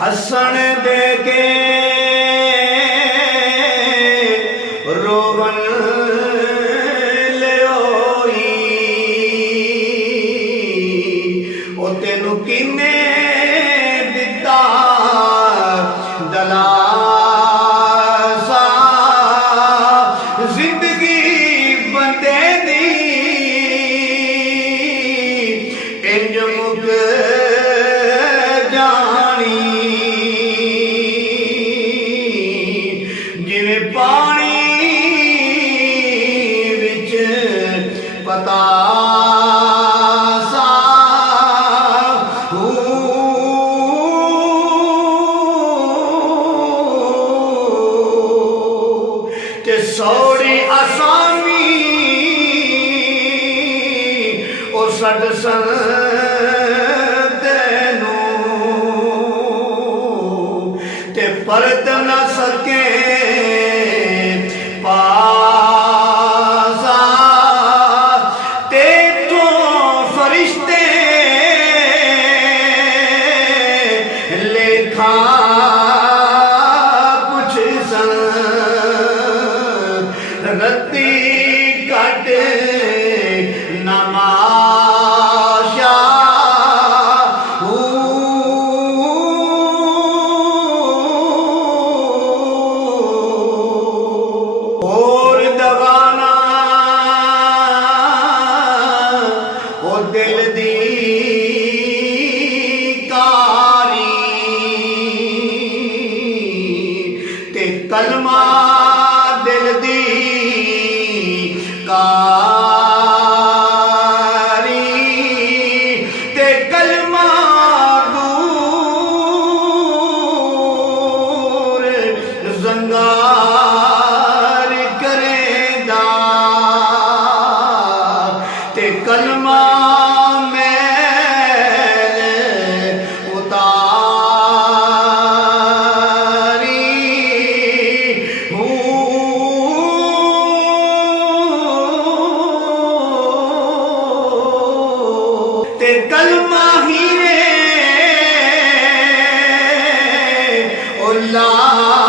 हसन दे के रोवन लियोई ओ तेनू किने दिता दलासा जिंदगी बंदे दी इंज मुक पानी विच पतासा ते सौड़ी आसामी ओ सड तेनू ते परत न सके पासा ते तो फरिश्ते लेखा कुछ सन रत्ती कट नमाशा दिल दी कारी ते कलमा दिल दी कारी ते कलमा दूर जंगार करेंदा ते कलमा ते कलमा हीरे ओ ला